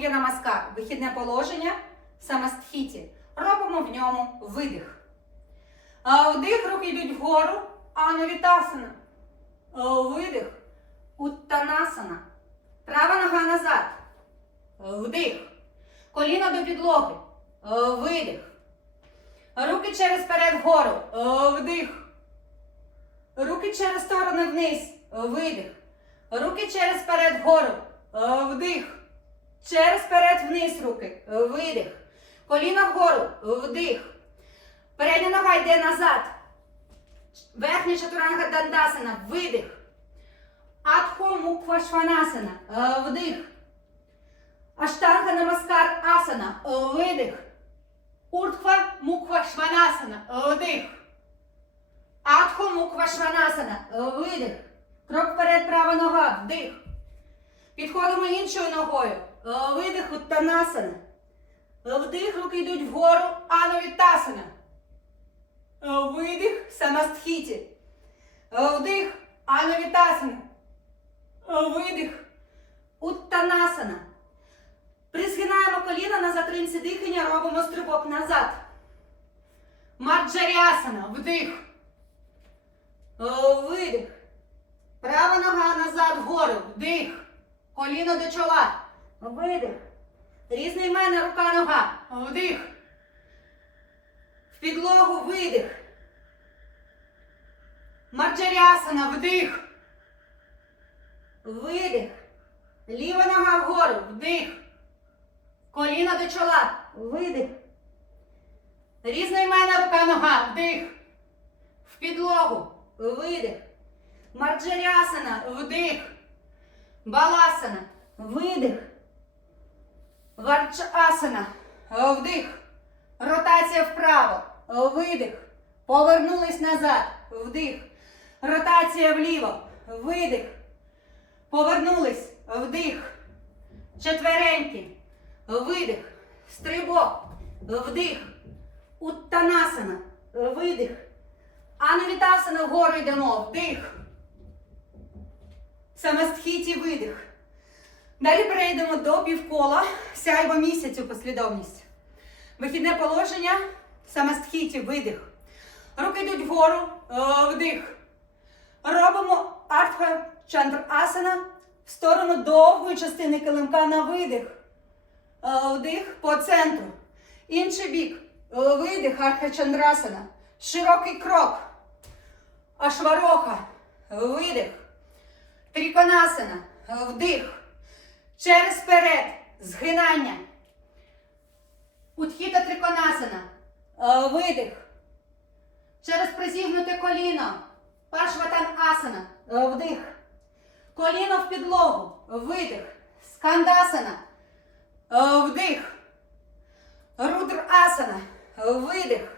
Сур'я намаскар. Вихідне положення. Самастхіті. Робимо в ньому видих. Вдих, руки йдуть вгору. Анувітасана. Видих. Уттанасана. Права нога назад. Вдих. Коліно до підлоги. Видих. Руки через перед вгору. Вдих. Руки через сторони вниз. Видих. Руки через перед вгору. Вдих. Через перед вниз руки. Видих. Коліна вгору. Вдих. Передня нога йде назад. Верхня чатуранга дандасана. Видих. Адхо муква шванасана. Вдих. Аштанга намаскар асана. Видих. Уртхва муква шванасана. Вдих. Адхо муква шванасана. Видих. Крок вперед, права нога. Вдих. Підходимо іншою ногою. Видих уттанасана. Вдих, руки йдуть вгору. Анувітасана. Видих самастхіті. Вдих анувітасана. Видих уттанасана. Призгинаємо коліна на затримці дихання, робимо стрибок назад. Марджаріасана. Вдих. Видих. Права нога назад вгору. Вдих. Коліно до чола. Видих. Різний в мене рука нога. Вдих. В підлогу видих. Марджаріасана. Вдих. Видих. Ліва нога вгору. Вдих. Коліно до чола. Видих. Мене рука нога. Вдих. В підлогу. Видих. Марджаріасана. Вдих. Баласана. Видих. Варчасана. Вдих. Ротація вправо. Видих. Повернулись назад. Вдих. Ротація вліво. Видих. Повернулись. Вдих. Четверенькі. Видих. Стрибок. Вдих. Уттанасана. Видих. Анавітасана вгору йдемо. Вдих. Самастхіті видих. Далі перейдемо до півкола. Сяйво місяцю послідовність. Вихідне положення. Самастхіті видих. Руки йдуть вгору. е, Вдих. Робимо артха чандр асана в сторону довгої частини килимка на видих. Е, Вдих по центру. Інший бік. Е, Видих арха чандрасана. Широкий крок. Ашвароха. Видих. Триконасана. Вдих. Через перед. Згинання. Утхіта триконасана. Е, Видих. Через призігнуте коліно. Паршватан асана. Е, Вдих. Коліно в підлогу. Видих. Скандасана. Е, Вдих. Рудр асана. Видих.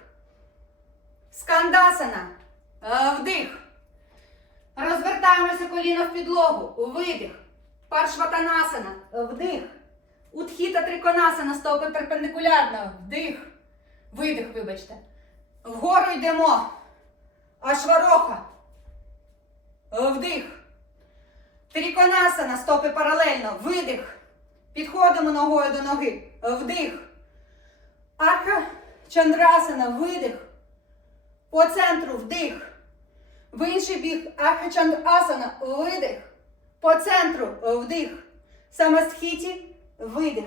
Скандасана. Вдих. Розвертаємося коліно в підлогу. Видих. Паршватанасана. Вдих. Утхіта триконасана. Стопи перпендикулярно. Вдих. Видих, вибачте. Вгору йдемо. Ашвароха. Вдих. Триконасана. Стопи паралельно. Видих. Підходимо ногою до ноги. Вдих. Арха чандрасана. Видих. По центру вдих. В інший бік Архачандр Асана. Видих. По центру вдих. Самостхіті, Видих.